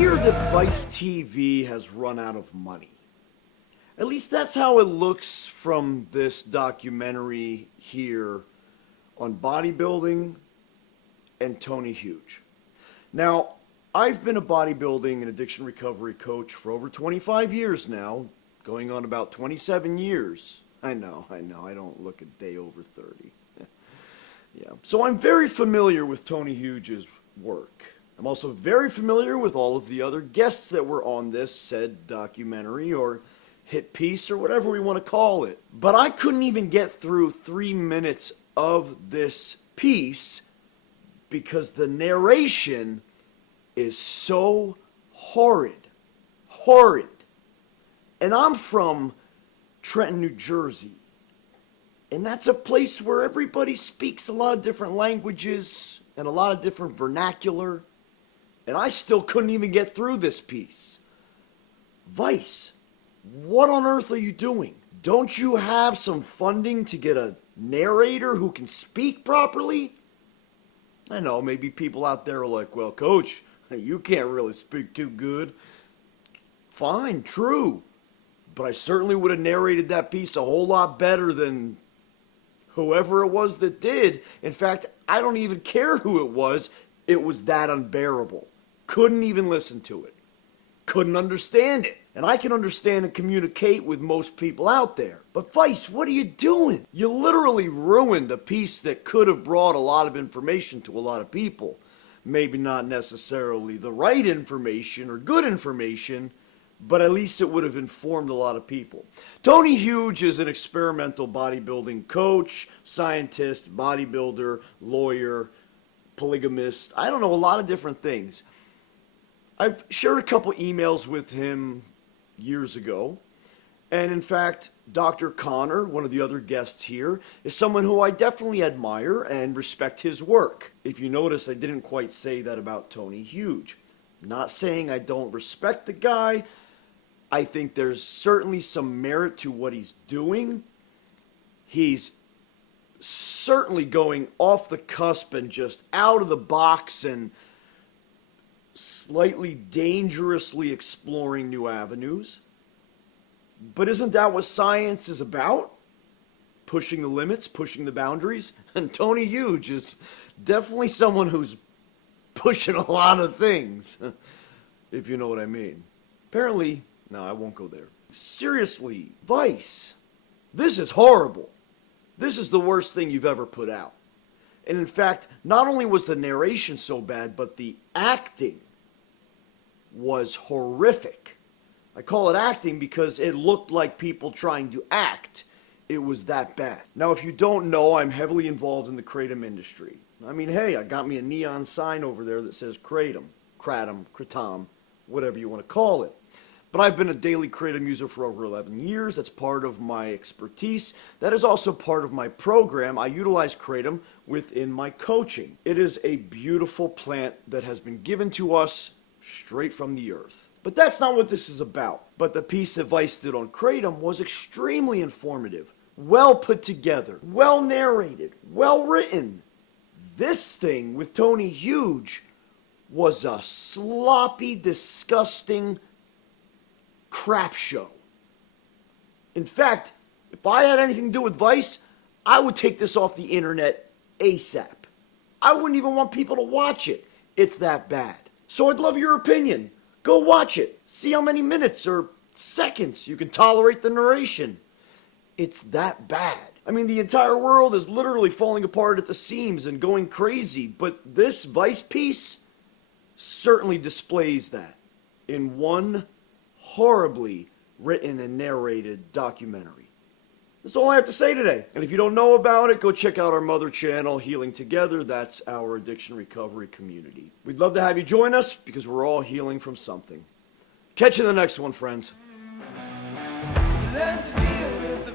hear that Vice TV has run out of money. At least that's how it looks from this documentary here on bodybuilding and Tony Huge. Now, I've been a bodybuilding and addiction recovery coach for over 25 years now, going on about 27 years. I know, I don't look a day over 30. Yeah. So I'm very familiar with Tony Huge's work. I'm also very familiar with all of the other guests that were on this said documentary or hit piece or whatever we want to call it. But I couldn't even get through 3 minutes of this piece because the narration is so horrid. And I'm from Trenton, New Jersey. And that's a place where everybody speaks a lot of different languages and a lot of different vernacular. And I still couldn't even get through this piece. Vice, what on earth are you doing? Don't you have some funding to get a narrator who can speak properly? I know, maybe people out there are like, well, coach, you can't really speak too good. Fine, true. But I certainly would have narrated that piece a whole lot better than whoever it was that did. In fact, I don't even care who it was. It was that unbearable. Couldn't even listen to it. Couldn't understand it. And I can understand and communicate with most people out there. But Vice, what are you doing? You literally ruined a piece that could have brought a lot of information to a lot of people. Maybe not necessarily the right information or good information, but at least it would have informed a lot of people. Tony Huge is an experimental bodybuilding coach, scientist, bodybuilder, lawyer, polygamist. I don't know, a lot of different things. I've shared a couple emails with him years ago. And in fact, Dr. Connor, one of the other guests here, is someone who I definitely admire and respect his work. If you notice, I didn't quite say that about Tony Huge. I'm not saying I don't respect the guy. I think there's certainly some merit to what he's doing. He's certainly going off the cusp and just out of the box and slightly dangerously exploring new avenues. But isn't that what science is about? Pushing the limits, pushing the boundaries. And Tony Huge is definitely someone who's pushing a lot of things, if you know what I mean. Apparently, no, I won't go there. Seriously, Vice, this is horrible. This is the worst thing you've ever put out. And in fact, not only was the narration so bad, but the acting was horrific. I call it acting because it looked like people trying to act. It was that bad. Now, if you don't know, I'm heavily involved in the kratom industry. I mean, hey, I got me a neon sign over there that says kratom, kratom, whatever you want to call it. But I've been a daily kratom user for over 11 years. That's part of my expertise. That is also part of my program. I utilize kratom within my coaching. It is a beautiful plant that has been given to us straight from the earth. But that's not what this is about. But the piece that Vice did on kratom was extremely informative, well put together, well narrated, well written. This thing with Tony Huge was a sloppy, disgusting crap show. In fact, if I had anything to do with Vice, I would take this off the internet ASAP. I wouldn't even want people to watch it. It's that bad. So I'd love your opinion. Go watch it. See how many minutes or seconds you can tolerate the narration. It's that bad. I mean, the entire world is literally falling apart at the seams and going crazy, but this Vice piece certainly displays that in one horribly written and narrated documentary. That's all I have to say today. And if you don't know about it, go check out our mother channel, Healing Together. That's our addiction recovery community. We'd love to have you join us because we're all healing from something. Catch you in the next one, friends. Learn to deal with the